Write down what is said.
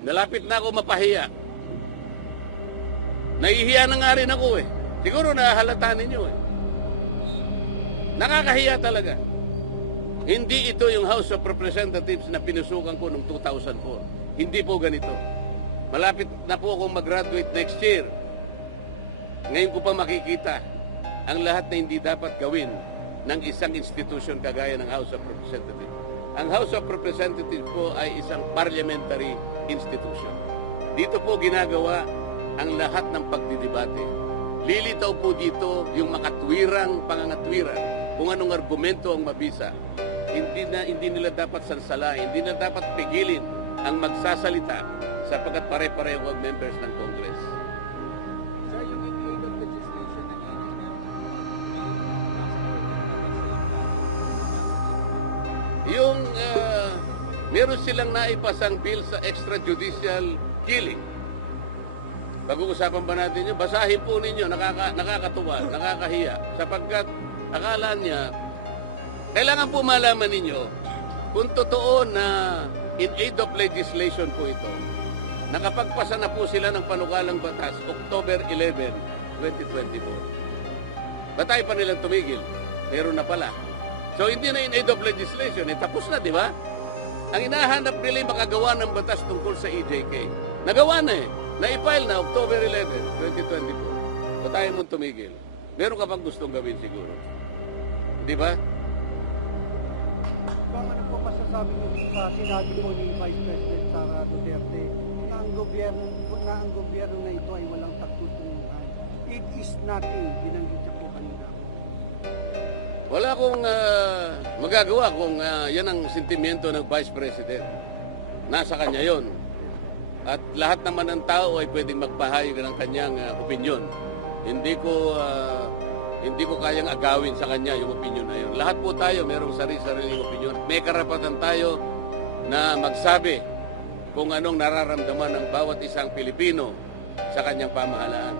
Nalapit na ako mapahiya. Nahihiya na nga rin ako eh. Siguro nahalata ninyo eh. Nakakahiya talaga. Hindi ito yung House of Representatives na pinusukan ko noong 2004. Hindi po ganito. Malapit na po akong mag-graduate next year. Ngayon ko pa makikita ang lahat na hindi dapat gawin ng isang institution kagaya ng House of Representatives. Ang House of Representatives po ay isang parliamentary institution. Dito po ginagawa ang lahat ng pagdidebate. Lilitaw po dito yung makatwirang pangangatwiran kung anong argumento ang mabisa. Hindi nila dapat sansalain, hindi nila dapat pigilin ang magsasalita sapagkat pare-pareho ang members ng Congress. Sir, yung in-aid of legislation na Yung meron silang naipasang bill sa extrajudicial killing. Pag-uusapan ba natin yun? Basahin po ninyo, nakakatuwa, nakakahiya. Sapagkat akala niya, kailangan po malaman ninyo kung totoo na in aid of legislation po ito. Nakapagpasa na po sila ng panukalang batas October 11, 2024. Batay pa nilang tumigil. Meron na pala. So hindi na in aid of legislation, tapos na, di ba? Ang inahanap nila yung makagawa ng batas tungkol sa EJK. Nagawa na eh. Na-file na October 11, 2024. Batay mo tumigil. Meron ka bang gustong gawin siguro? Di ba? Bang ano po masasabi niyo sa sinabi po ni Vice President Sara Duterte na ang gobyerno na ito ay walang pagtutunguhan. It is nothing. Binanggit niya po kanina. Wala akong magagawa kung yan ang sentimiento ng Vice President. Nasa kanya yon. At lahat naman ng tao ay pwedeng magpahayag ng kanyang opinyon. Hindi ko kayang agawin sa kanya yung opinyon na yun. Lahat po tayo mayroong sarili-sariling opinyon. May karapatan tayo na magsabi kung anong nararamdaman ng bawat isang Pilipino sa kanyang pamahalaan.